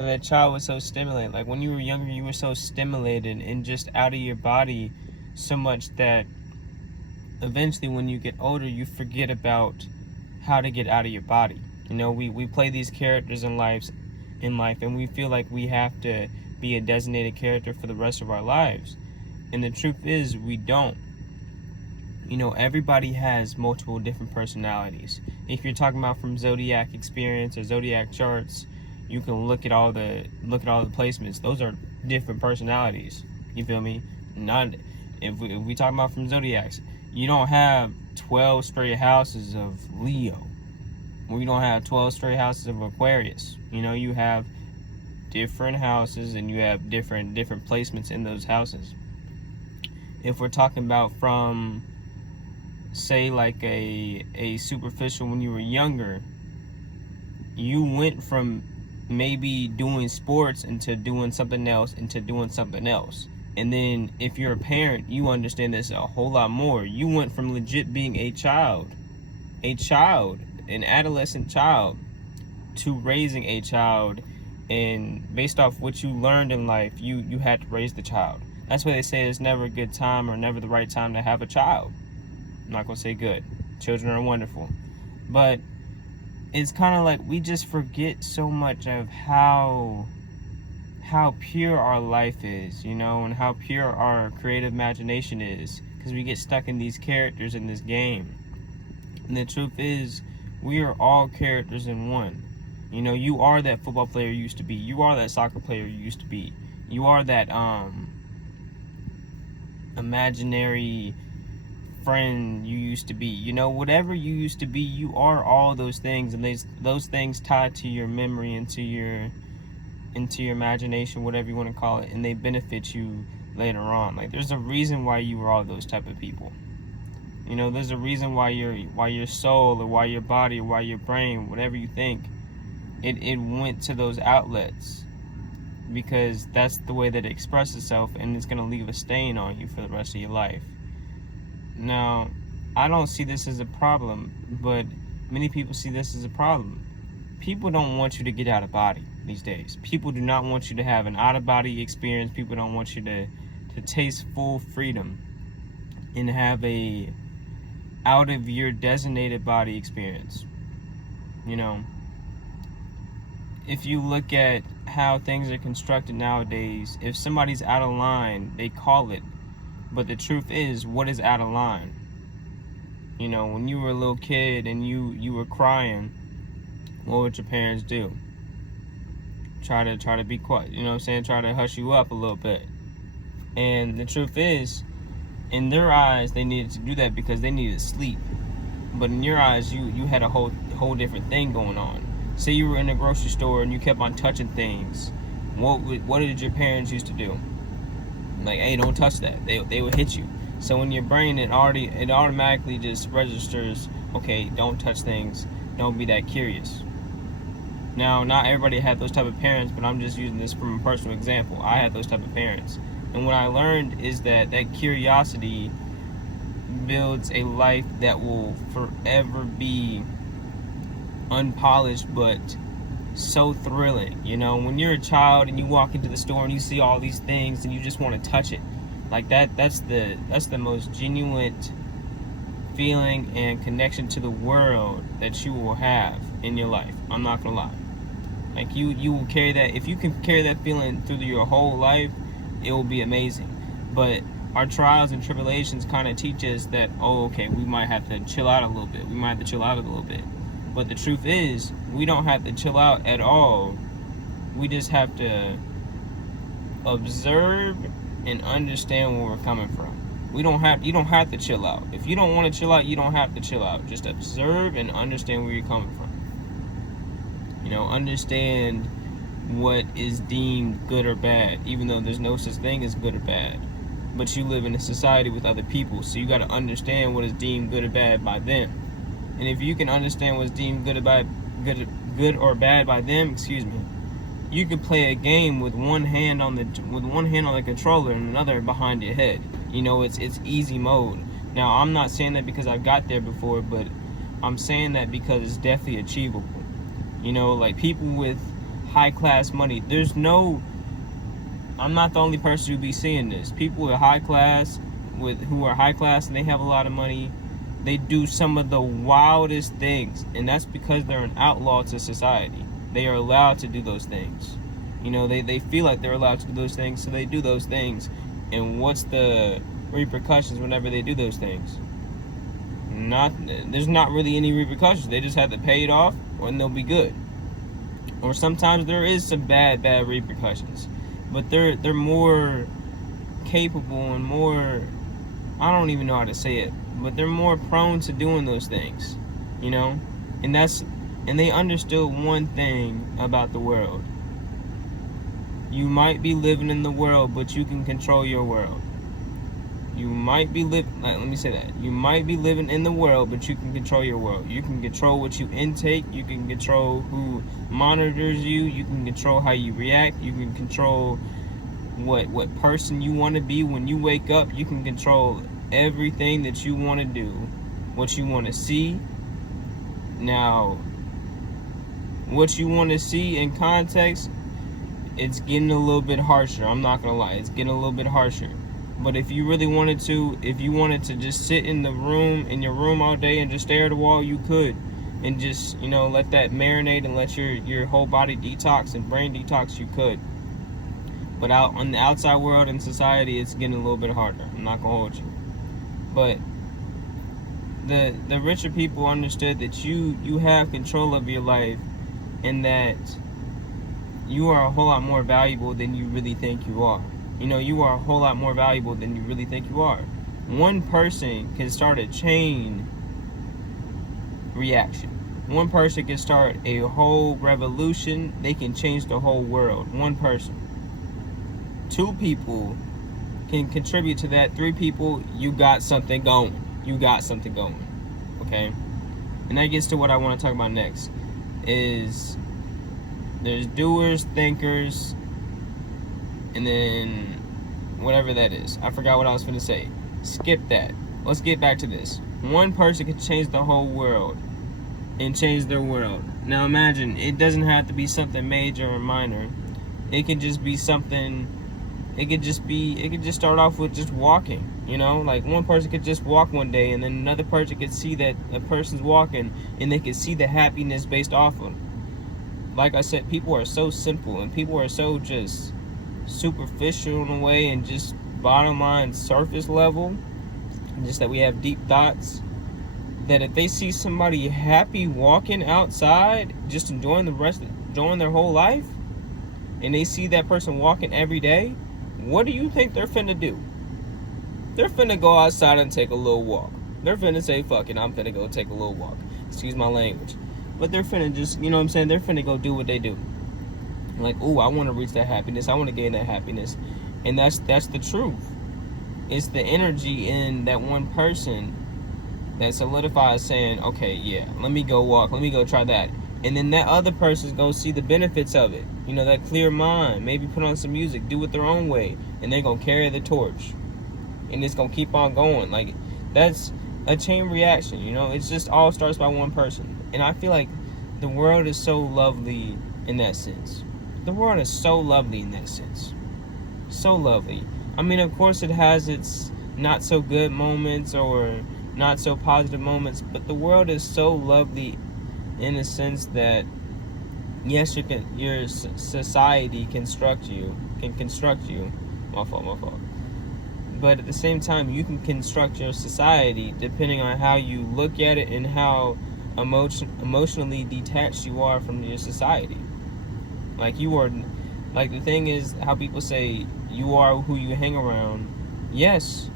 That child was so stimulated. Like when you were younger, you were so stimulated and just out of your body so much that eventually when you get older, you forget about how to get out of your body. You know, we play these characters in life and we feel like we have to be a designated character for the rest of our lives. And the truth is we don't. You know, everybody has multiple different personalities. If you're talking about from zodiac experience or zodiac charts, you can look at all the placements. Those are different personalities. You feel me? Not if we talk about from zodiacs, you don't have 12 straight houses of Leo. We don't have 12 straight houses of Aquarius. You know, you have different houses and you have different placements in those houses. If we're talking about from, say, like a superficial, when you were younger, you went from maybe doing sports into doing something else and then if you're a parent, you understand this a whole lot more. You went from legit being a child, an adolescent child, to raising a child, and based off what you learned in life, you had to raise the child. That's why they say it's never a good time or never the right time to have a child. I'm not gonna say good. Children are wonderful. But it's kind of like we just forget so much of how pure our life is, you know, and how pure our creative imagination is, because we get stuck in these characters in this game. And the truth is, we are all characters in one. You know, you are that football player you used to be. You are that soccer player you used to be. You are that imaginary friend you used to be. You know, whatever you used to be, you are all those things, and those things tied to your memory and to your imagination, whatever you want to call it, and they benefit you later on. Like, there's a reason why you were all those type of people. You know, there's a reason why your soul or why your body or why your brain, whatever you think, it went to those outlets, because that's the way that it expresses itself, and it's going to leave a stain on you for the rest of your life. Now, I don't see this as a problem, but many people see this as a problem. People don't want you to get out of body these days. People do not want you to have an out-of-body experience. People don't want you to taste full freedom and have a out-of-your-designated body experience. You know, if you look at how things are constructed nowadays, if somebody's out of line, they call it. But the truth is, what is out of line? You know, when you were a little kid and you were crying, what would your parents do? Try to be quiet, you know what I'm saying? Try to hush you up a little bit. And the truth is, in their eyes, they needed to do that because they needed sleep. But in your eyes, you had a whole different thing going on. Say you were in a grocery store and you kept on touching things. What did your parents used to do? Like, hey, don't touch that. They would hit you. So in your brain, it automatically just registers, okay, don't touch things. Don't be that curious. Now, not everybody had those type of parents, but I'm just using this from a personal example. I had those type of parents. And what I learned is that curiosity builds a life that will forever be unpolished, but so thrilling. You know, when you're a child and you walk into the store and you see all these things and you just want to touch it, like that's the most genuine feeling and connection to the world that you will have in your life. I'm not gonna lie. Like, you will carry that. If you can carry that feeling through your whole life, it will be amazing. But our trials and tribulations kind of teach us that, oh, okay, we might have to chill out a little bit. But the truth is, we don't have to chill out at all. We just have to observe and understand where we're coming from. You don't have to chill out. If you don't want to chill out, you don't have to chill out. Just observe and understand where you're coming from. You know, understand what is deemed good or bad, even though there's no such thing as good or bad. But you live in a society with other people, so you got to understand what is deemed good or bad by them. And if you can understand what's deemed good or bad by them, you can play a game with one hand on the controller and another behind your head. You know, it's easy mode. Now, I'm not saying that because I've got there before, but I'm saying that because it's definitely achievable. You know, like, people with high class money. I'm not the only person who be seeing this. People with high class, who are high class and they have a lot of money, they do some of the wildest things, and that's because they're an outlaw to society. They are allowed to do those things. They feel like they're allowed to do those things, so they do those things. And what's the repercussions whenever they do those things? There's not really any repercussions. They just have to pay it off, and they'll be good. Or sometimes there is some bad repercussions, but they're more capable and more, I don't even know how to say it, but they're more prone to doing those things, and they understood one thing about the world. You might be living in the world, but you can control your world. You might be let me say that. You might be living in the world, but you can control your world. You can control what you intake. You can control who monitors you. You can control how you react. You can control what person you want to be when you wake up. You can control everything that you want to do, what you want to see. Now, what you want to see in context, it's getting a little bit harsher. I'm not gonna lie, it's getting a little bit harsher. But if you really wanted to, if you wanted to just sit in your room all day and just stare at the wall, you could, and just let that marinate and let your whole body detox and brain detox, you could. But out on the outside world and society, it's getting a little bit harder. I'm not gonna hold you. But the richer people understood that you have control of your life, and that you are a whole lot more valuable than you really think you are. You are a whole lot more valuable than you really think you are. One person can start a chain reaction. One person can start a whole revolution. They can change the whole world. One person. 2 people can contribute to that. 3 people, you got something going. You got something going. Okay? And that gets to what I want to talk about next. Is there's doers, thinkers, and then whatever that is. I forgot what I was going to say. Skip that. Let's get back to this. One person can change the whole world and change their world. Now imagine, it doesn't have to be something major or minor. It could just be something, it could just start off with just walking. Like one person could just walk one day, and then another person could see that a person's walking, and they could see the happiness based off of them. Like I said, people are so simple, and people are so just superficial in a way, and just bottom line surface level, just that we have deep thoughts, that if they see somebody happy walking outside, just enjoying their whole life, and they see that person walking every day, what do you think they're finna do? They're finna go outside and take a little walk. They're finna say, fuck it, I'm finna go take a little walk. Excuse my language. But they're finna just, they're finna go do what they do. Like, ooh, I want to reach that happiness. I want to gain that happiness. And that's the truth. It's the energy in that one person that solidifies saying, okay, yeah, let me go walk. Let me go try that. And then that other person's going to see the benefits of it. That clear mind. Maybe put on some music. Do it their own way. And they're going to carry the torch. And it's going to keep on going. Like, that's a chain reaction, It just all starts by one person. And I feel like the world is so lovely in that sense. The world is so lovely in that sense. So lovely. I mean, of course it has its not so good moments or not so positive moments, but the world is so lovely in the sense that, yes, your society can construct you. My fault. But at the same time, you can construct your society depending on how you look at it and how emotionally detached you are from your society. Like the thing is how people say you are who you hang around. Yes,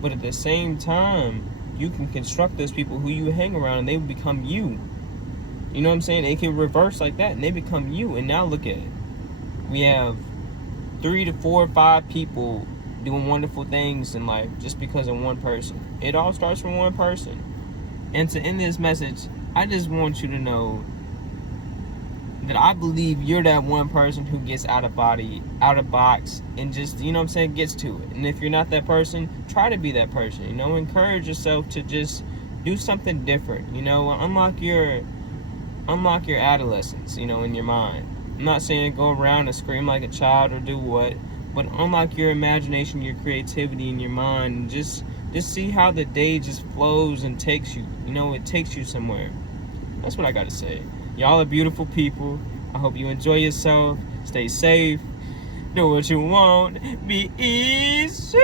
but at the same time, you can construct those people who you hang around, and they become you. You know what I'm saying? It can reverse like that, and they become you. And now look at it. We have 3 to 4 or 5 people doing wonderful things in life just because of one person. It all starts from one person. And to end this message, I just want you to know that I believe you're that one person who gets out of box, and just, gets to it. And if you're not that person, try to be that person, encourage yourself to just do something different, unlock your adolescence, in your mind. I'm not saying go around and scream like a child or do what, but unlock your imagination, your creativity in your mind, and just see how the day just flows and takes you. You know, it takes you somewhere. That's what I gotta say. Y'all are beautiful people. I hope you enjoy yourself. Stay safe. Do what you want. Be easy.